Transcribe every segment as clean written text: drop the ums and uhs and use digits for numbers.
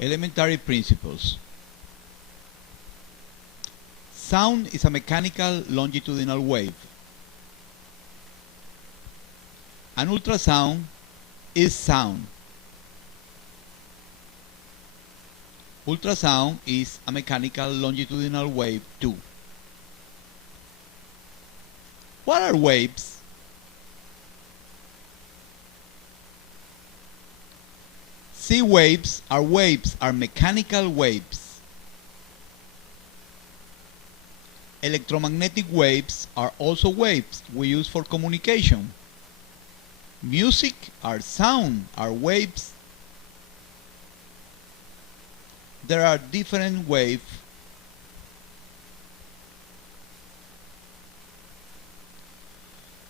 Elementary principles. Sound is a mechanical longitudinal wave. An ultrasound is sound. Ultrasound is a mechanical longitudinal wave too. What are waves? C waves are mechanical waves. Electromagnetic waves are also waves we use for communication. Music are sound, are waves. There are different waves.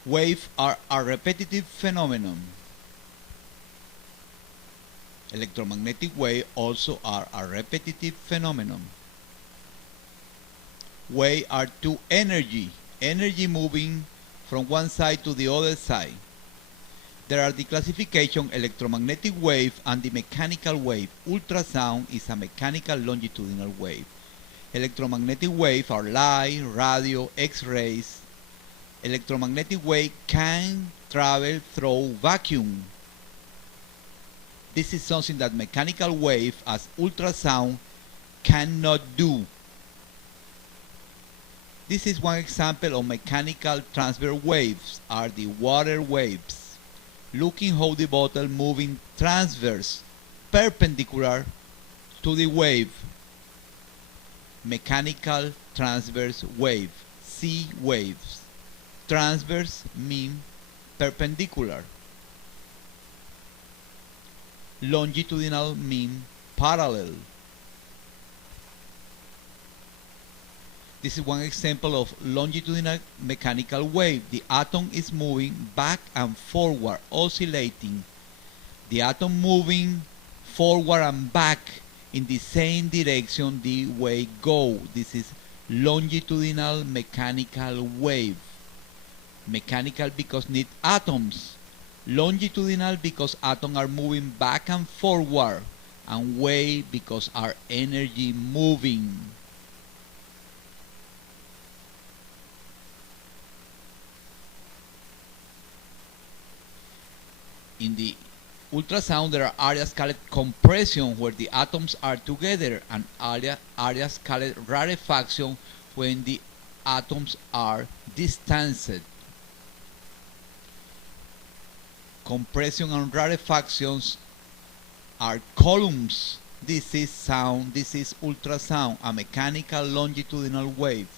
Waves are a repetitive phenomenon. Electromagnetic waves also are a repetitive phenomenon. Waves are two energy moving from one side to the other side. There are the classification electromagnetic wave and the mechanical wave. Ultrasound is a mechanical longitudinal wave. Electromagnetic waves are light, radio, X-rays. Electromagnetic wave can travel through vacuum. This is something that mechanical wave as ultrasound cannot do. This is one example of mechanical transverse waves are the water waves. Looking how the bottle moving transverse, perpendicular to the wave. Mechanical transverse wave, C waves. Transverse mean perpendicular. Longitudinal mean parallel. This is one example of longitudinal mechanical wave. The atom is moving back and forward, oscillating. The atom moving forward and back in the same direction the wave go. This is longitudinal mechanical wave. Mechanical because need atoms. Longitudinal because atoms are moving back and forward, and wave because are energy moving. In the ultrasound there are areas called compression where the atoms are together, and areas called rarefaction when the atoms are distanced. Compression and rarefactions are columns. This is sound, this is ultrasound, a mechanical longitudinal wave.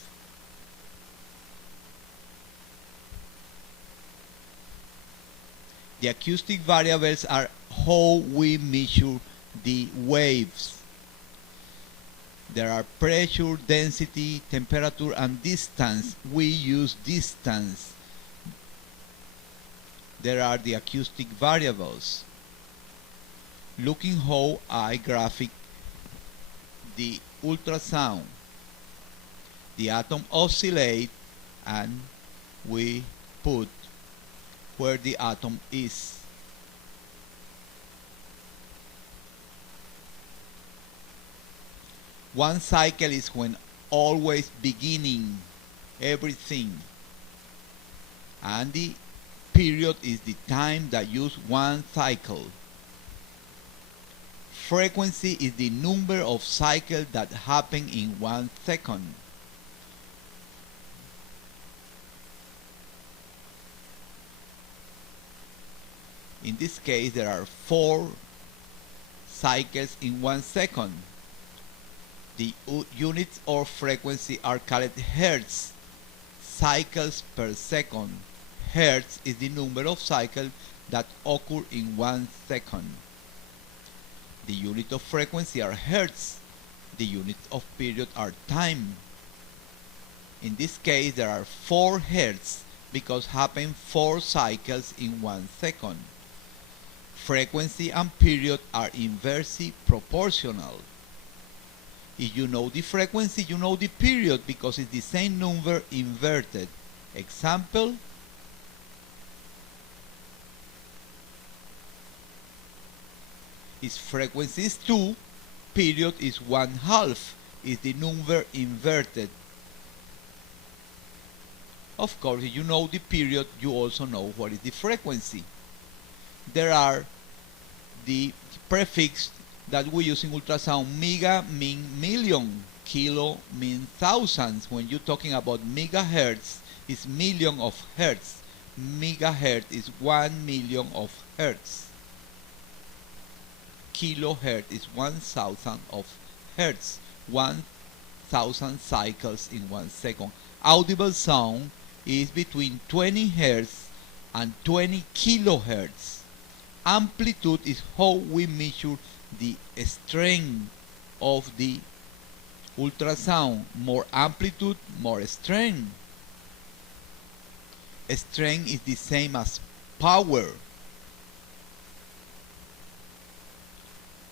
The acoustic variables are how we measure the waves. There are pressure, density, temperature, and distance. We use distance. There are the acoustic variables. Looking how I graphic the ultrasound. The atom oscillate and we put where the atom is. One cycle is when always beginning everything, and the period is the time that use one cycle. Frequency is the number of cycles that happen in 1 second. In this case, there are 4 cycles in 1 second. The units of frequency are called hertz, cycles per second. Hertz is the number of cycles that occur in 1 second. The unit of frequency are hertz. The units of period are time. In this case, there are 4 hertz because happen 4 cycles in 1 second. Frequency and period are inversely proportional. If you know the frequency, you know the period because it's the same number inverted. Example, its frequency is 2 period is 1/2, is the number inverted. Of course, if you know the period, you also know what is the frequency. There are the prefix that we use in ultrasound. Mega mean million, kilo mean thousands. When you're talking about megahertz, it's million of hertz. Megahertz is 1 million of hertz. Kilohertz is 1,000 of hertz. 1,000 cycles in 1 second. Audible sound is between 20 hertz and 20 kilohertz. Amplitude is how we measure the strength of the ultrasound. More amplitude, more strength. Strength is the same as power.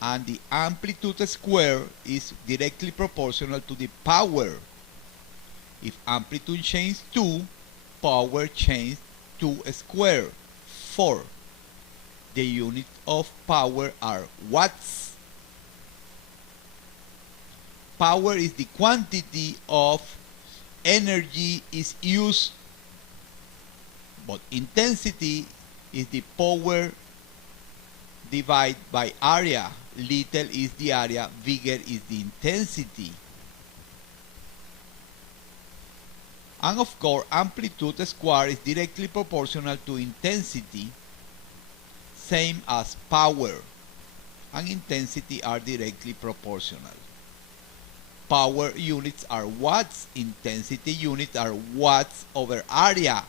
And the amplitude square is directly proportional to the power. If amplitude changes 2, power changes 2 square, 4. The unit of power are watts. Power is the quantity of energy is used, but intensity is the power divided by area. Little is the area, bigger is the intensity. And of course, amplitude square is directly proportional to intensity, same as power, and intensity are directly proportional. Power units are watts, intensity units are watts over area.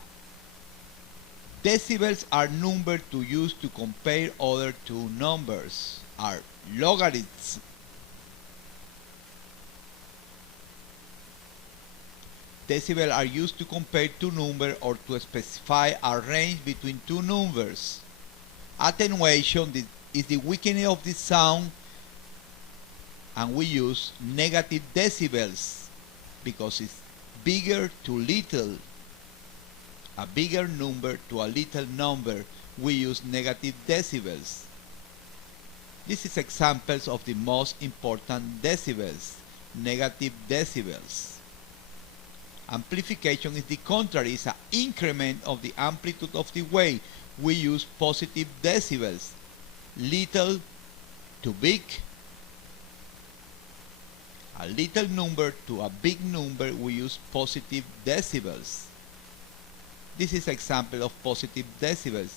Decibels are numbers to use to compare other two numbers, are logarithms. Decibels are used to compare two numbers or to specify a range between two numbers. Attenuation is the weakening of the sound, and we use negative decibels because it's bigger to little. A bigger number to a little number, we use negative decibels. This is examples of the most important decibels, negative decibels. Amplification is the contrary, it's an increment of the amplitude of the wave. We use positive decibels. Little to big. A little number to a big number, we use positive decibels. This is example of positive decibels.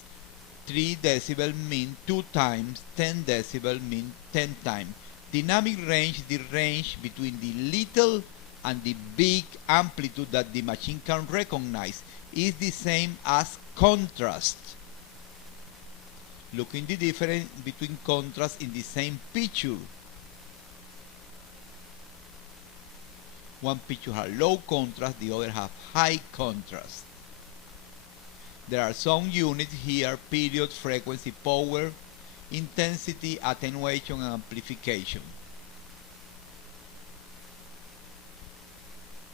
3 decibel mean 2 times, 10 decibel mean 10 times. Dynamic range, the range between the little and the big amplitude that the machine can recognize, is the same as contrast. Look in the difference between contrast in the same picture. One picture has low contrast, the other has high contrast. There are some units here: period, frequency, power, intensity, attenuation, and amplification.